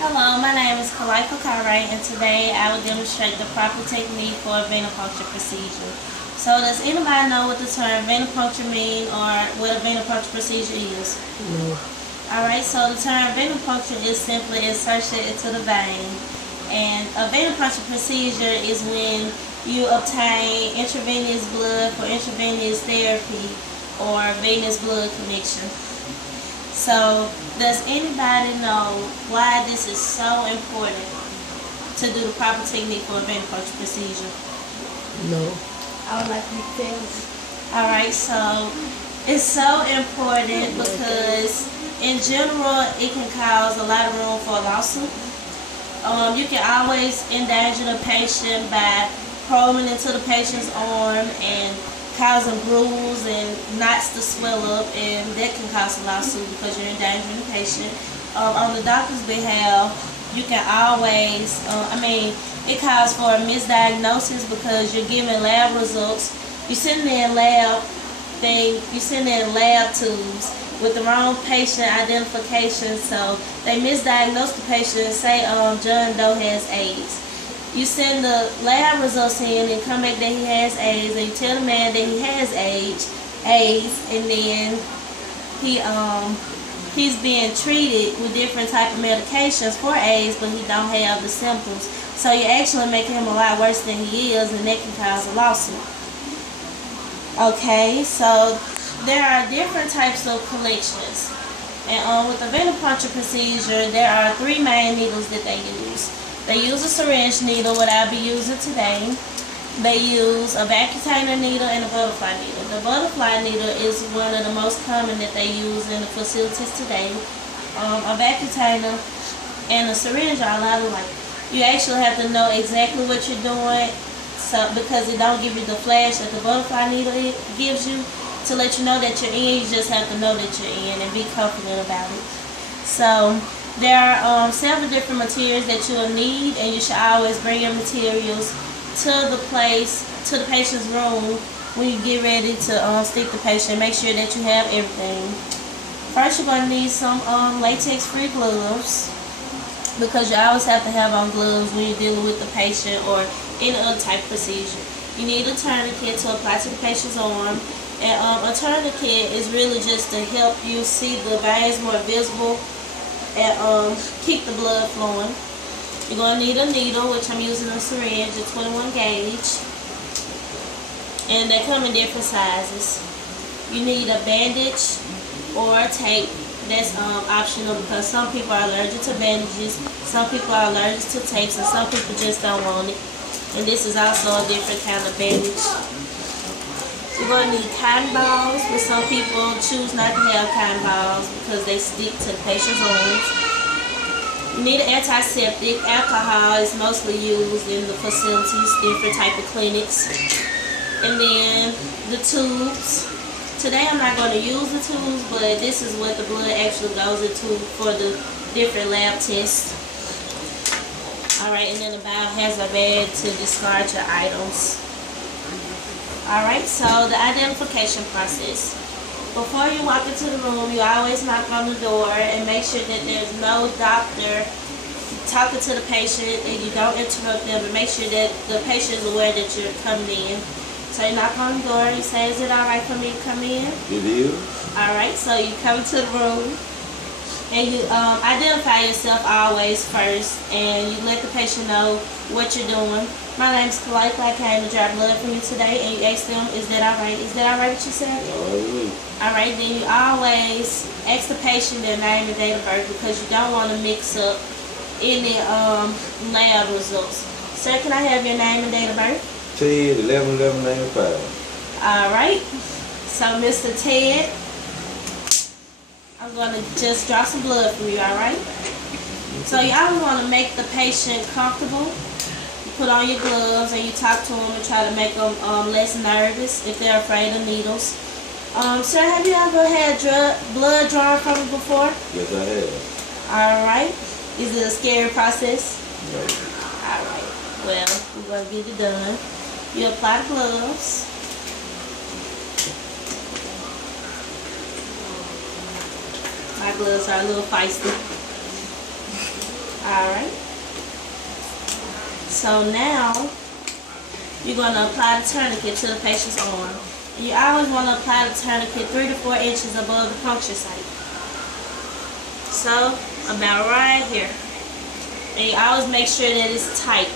Hello, my name is Kalifa Presentation, and today I will demonstrate the proper technique for a venipuncture procedure. So does anybody know what the term venipuncture mean or what a venipuncture procedure is? No. Alright, so the term venipuncture is simply insertion into the vein. And a venipuncture procedure is when you obtain intravenous blood for intravenous therapy or venous blood connection. So, does anybody know why this is so important to do the proper technique for a venipuncture procedure? No. I would like you to tell me. Alright, so it's so important because in general it can cause a lot of room for a lawsuit. You can always endanger the patient by probing into the patient's arm and causing bruise and knots to swell up, and that can cause a lawsuit because you're endangering the patient. On the doctor's behalf, you can always, it calls for a misdiagnosis because you're giving lab results. You're sending in lab tubes with the wrong patient identification, so they misdiagnose the patient and say John Doe has AIDS. You send the lab results in and come back that he has AIDS, and you tell the man that he has AIDS, and then he's being treated with different type of medications for AIDS, but he don't have the symptoms. So you're actually making him a lot worse than he is, and that can cause a lawsuit. Okay, so there are different types of collections, and with the venipuncture procedure, there are three main needles that they use. They use a syringe needle, what I'll be using today. They use a vacutainer needle and a butterfly needle. The butterfly needle is one of the most common that they use in the facilities today. A vacutainer and a syringe are a lot alike. You actually have to know exactly what you're doing, so because it don't give you the flash that the butterfly needle gives you to let you know that you're in. You just have to know that you're in and be confident about it. So there are several different materials that you will need, and you should always bring your materials to the patient's room when you get ready to stick the patient. Make sure that you have everything. First, you're going to need some latex-free gloves, because you always have to have on gloves when you're dealing with the patient or any other type of procedure. You need a tourniquet to apply to the patient's arm. And a tourniquet is really just to help you see the veins more visible and keep the blood flowing. You're going to need a needle, which I'm using a syringe, a 21 gauge, and they come in different sizes. You need a bandage or a tape. That's optional because some people are allergic to bandages, some people are allergic to tapes, and some people just don't want it. And this is also a different kind of bandage. You're going to need cotton balls, but some people choose not to have cotton balls because they stick to the patient's arms. You need an antiseptic. Alcohol is mostly used in the facilities, different type of clinics. And then the tubes. Today I'm not going to use the tubes, but this is what the blood actually goes into for the different lab tests. Alright, and then the biohazard bag to discard your items. Alright, so the identification process. Before you walk into the room, you always knock on the door and make sure that there's no doctor talking to the patient and you don't interrupt them, and make sure that the patient is aware that you're coming in. So you knock on the door and you say, "Is it alright for me to come in?" It is. Alright, so you come to the room and you identify yourself always first, and you let the patient know what you're doing. My name is Kalifa. I came to draw blood from you today, and you ask them, "Is that alright?" Is that alright what you said? Alright, then you always ask the patient their name and date of birth, because you don't want to mix up any lab results. Sir, can I have your name and date of birth? Ted, 11/11/95. Alright, so Mr. Ted, I'm going to just draw some blood from you, alright? So you always want to make the patient comfortable. You put on your gloves and you talk to them and try to make them less nervous if they're afraid of needles. Sir, have you ever had blood drawn from you before? Yes, I have. Alright. Is it a scary process? No. Alright. Well, we're going to get it done. You apply the gloves. My gloves are a little feisty. Alright. So now, you're going to apply the tourniquet to the patient's arm. You always want to apply the tourniquet 3 to 4 inches above the puncture site. So, about right here. And you always make sure that it's tight.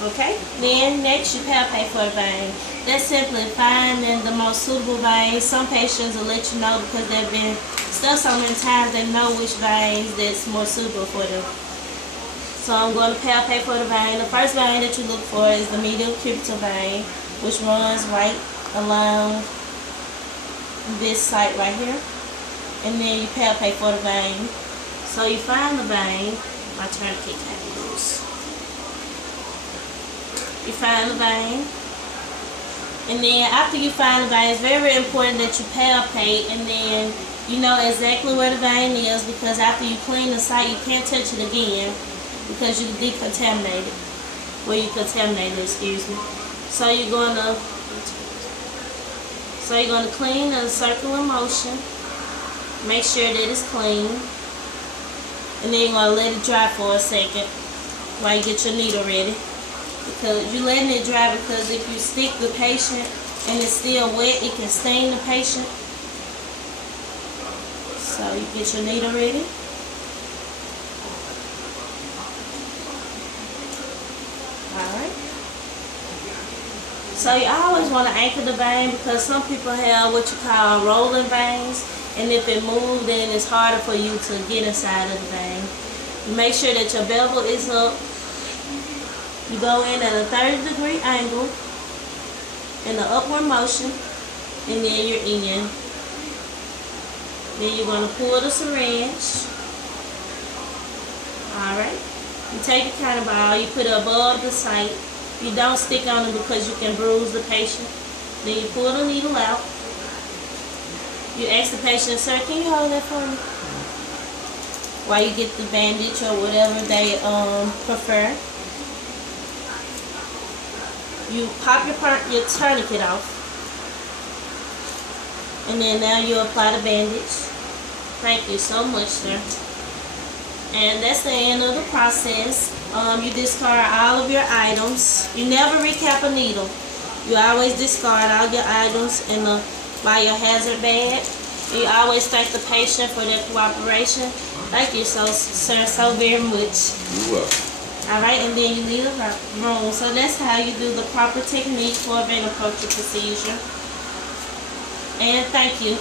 Okay, then next you palpate for the vein. That's simply finding the most suitable vein. Some patients will let you know because they've been stuck so many times they know which veins that's more suitable for them. So I'm going to palpate for the vein. The first vein that you look for is the medial cubital vein, which runs right along this site right here. And then you palpate for the vein. So you find the vein. My tourniquet came loose. You find the vein, and then after you find the vein, it's very important that you palpate, and then you know exactly where the vein is, because after you clean the site, you can't touch it again because you decontaminated. Well, you contaminated, excuse me. So you're gonna clean in a circular motion. Make sure that it's clean, and then you're gonna let it dry for a second while you get your needle ready. Because you're letting it dry, because if you stick the patient and it's still wet, it can stain the patient. So you get your needle ready. Alright. So you always want to anchor the vein, because some people have what you call rolling veins, and if it moves, then it's harder for you to get inside of the vein. Make sure that your bevel is up. You go in at a 30-degree angle in the upward motion, and then you're in. Then you're going to pull the syringe. Alright. You take a cotton ball, you put it above the site. You don't stick on it because you can bruise the patient. Then you pull the needle out. You ask the patient, "Sir, can you hold that for me?" While you get the bandage or whatever they prefer. You pop your tourniquet off, and then now you apply the bandage. Thank you so much, sir. And that's the end of the process. You discard all of your items. You never recap a needle. You always discard all your items in the biohazard bag. You always thank the patient for their cooperation. Thank you, sir, so very much. You're welcome. Alright, and then you leave the room. So that's how you do the proper technique for a venipuncture procedure. And thank you.